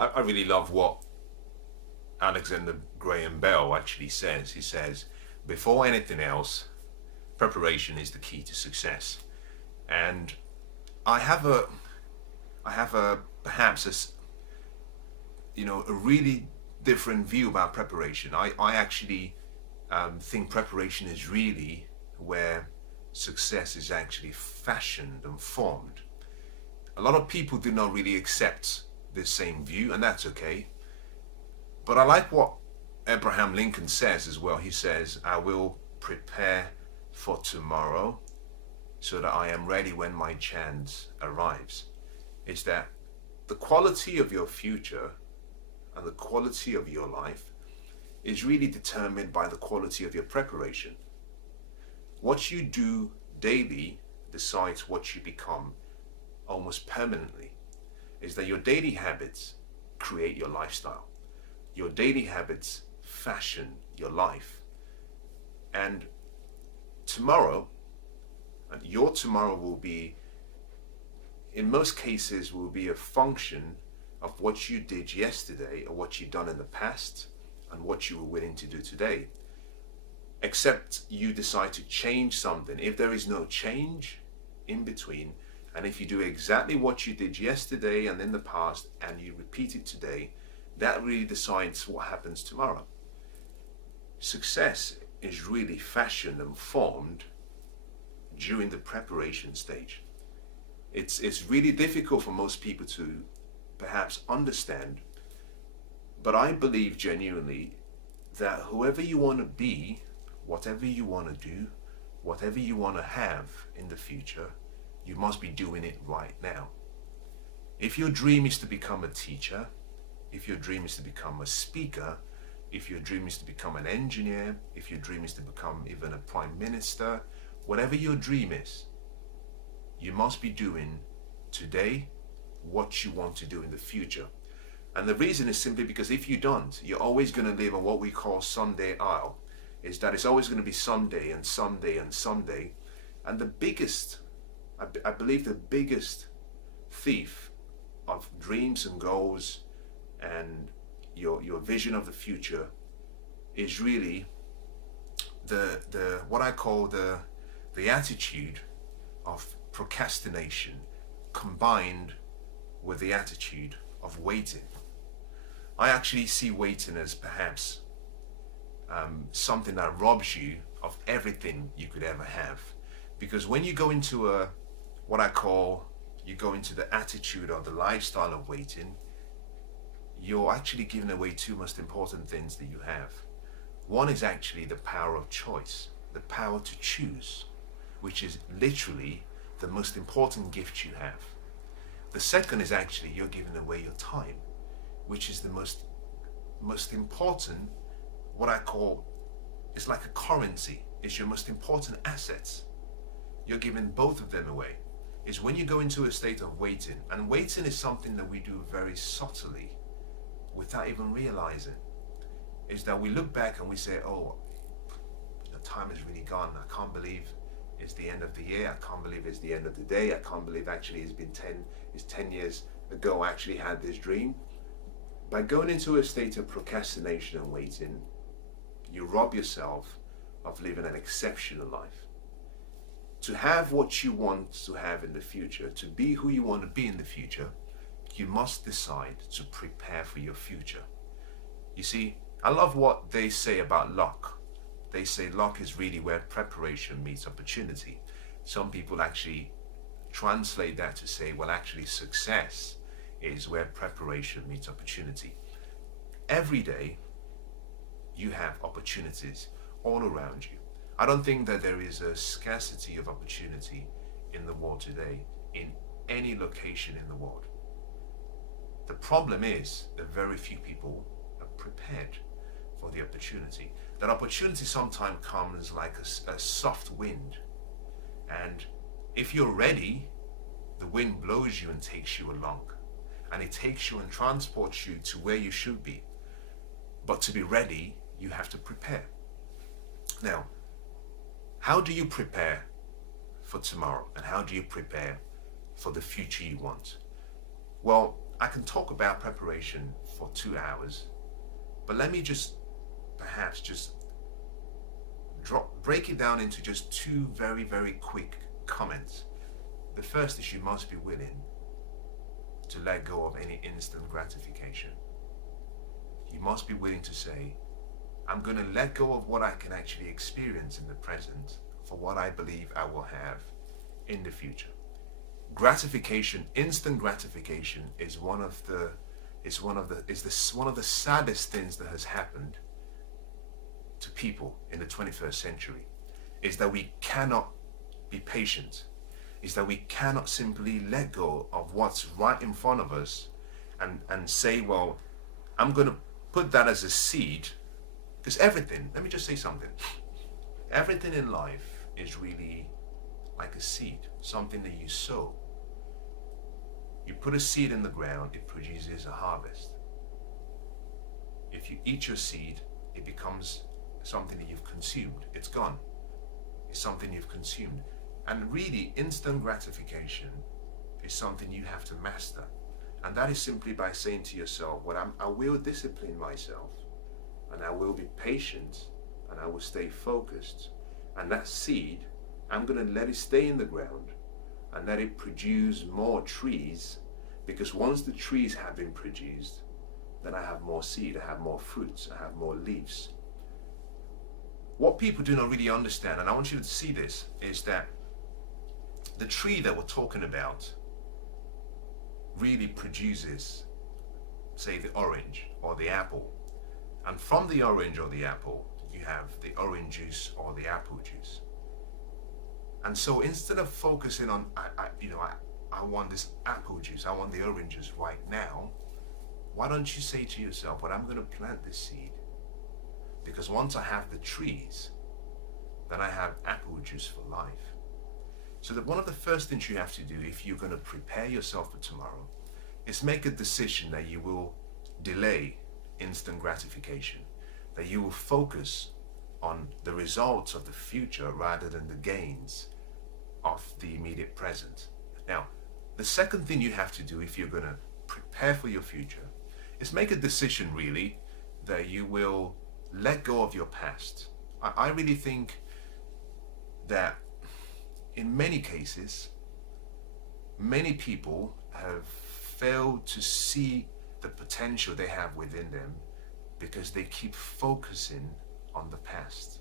I really love what Alexander Graham Bell actually says. He says, before anything else, preparation is the key to success. And I have a, I have a perhaps a really different view about preparation. I actually think preparation is really where success is actually fashioned and formed. A lot of people do not really accept this same view, and that's okay. But I like what Abraham Lincoln says as well. He says, I will prepare for tomorrow so that I am ready when my chance arrives. It's that the quality of your future and the quality of your life is really determined by the quality of your preparation. What you do daily decides what you become almost permanently. Is that your daily habits create your lifestyle. Your daily habits fashion your life. And tomorrow, and your tomorrow will be, in most cases, will be a function of what you did yesterday or what you've done in the past and what you were willing to do today. Except you decide to change something. If there is no change in between, and if you do exactly what you did yesterday and in the past and you repeat it today, that really decides what happens tomorrow. Success is really fashioned and formed during the preparation stage. It's really difficult for most people to perhaps understand, but I believe genuinely that whoever you want to be, whatever you want to do, whatever you want to have in the future, you must be doing it right now. If your dream is to become a teacher, if your dream is to become a speaker, if your dream is to become an engineer, if your dream is to become even a prime minister, whatever your dream is, you must be doing today what you want to do in the future. And the reason is simply because if you don't, you're always going to live on what we call Sunday Isle. Is that it's always going to be Sunday and Sunday and Sunday. And the biggest, I believe the biggest thief of dreams and goals and your vision of the future is really the what I call the attitude of procrastination combined with the attitude of waiting. I actually see waiting as perhaps something that robs you of everything you could ever have. Because when you go into you go into the attitude or the lifestyle of waiting, you're actually giving away two most important things that you have. One is actually the power of choice, the power to choose, which is literally the most important gift you have. The second is actually you're giving away your time, which is the most important, what I call, it's like a currency. It's your most important assets. You're giving both of them away. It's when you go into a state of waiting, and waiting is something that we do very subtly without even realizing, is that we look back and we say, oh, the time is really gone. I can't believe it's the end of the year. I can't believe it's the end of the day. I can't believe actually it's 10 years ago I actually had this dream. By going into a state of procrastination and waiting, you rob yourself of living an exceptional life. To have what you want to have in the future, to be who you want to be in the future, you must decide to prepare for your future. You see, I love what they say about luck. They say luck is really where preparation meets opportunity. Some people actually translate that to say, well, actually success is where preparation meets opportunity. Every day you have opportunities all around you. I don't think that there is a scarcity of opportunity in the world today, in any location in the world. The problem is that very few people are prepared for the opportunity. That opportunity sometimes comes like a soft wind. And if you're ready, the wind blows you and takes you along. And it takes you and transports you to where you should be. But to be ready, you have to prepare. Now, how do you prepare for tomorrow? And how do you prepare for the future you want? Well, I can talk about preparation for 2 hours, but let me just perhaps just break it down into just two very, very quick comments. The first is you must be willing to let go of any instant gratification. You must be willing to say, I'm going to let go of what I can actually experience in the present for what I believe I will have in the future. Gratification, instant gratification, is one of the saddest things that has happened to people in the 21st century. Is that we cannot be patient. Is that we cannot simply let go of what's right in front of us and say, well, I'm going to put that as a seed. Because everything, let me just say something. Everything in life is really like a seed, something that you sow. You put a seed in the ground, it produces a harvest. If you eat your seed, it becomes something that you've consumed. It's gone. It's something you've consumed. And really, instant gratification is something you have to master. And that is simply by saying to yourself, well, I will discipline myself, and I will be patient, and I will stay focused. And that seed, I'm going to let it stay in the ground and let it produce more trees, because once the trees have been produced, then I have more seed, I have more fruits, I have more leaves. What people do not really understand, and I want you to see this, is that the tree that we're talking about really produces, say, the orange or the apple. And from the orange or the apple, you have the orange juice or the apple juice. And so instead of focusing on, I want this apple juice, I want the oranges right now, why don't you say to yourself, well, I'm going to plant this seed, because once I have the trees, then I have apple juice for life. So that one of the first things you have to do if you're going to prepare yourself for tomorrow is make a decision that you will delay instant gratification, that you will focus on the results of the future rather than the gains of the immediate present. Now, the second thing you have to do if you're going to prepare for your future is make a decision really that you will let go of your past. I really think that in many cases, many people have failed to see the potential they have within them because they keep focusing on the past.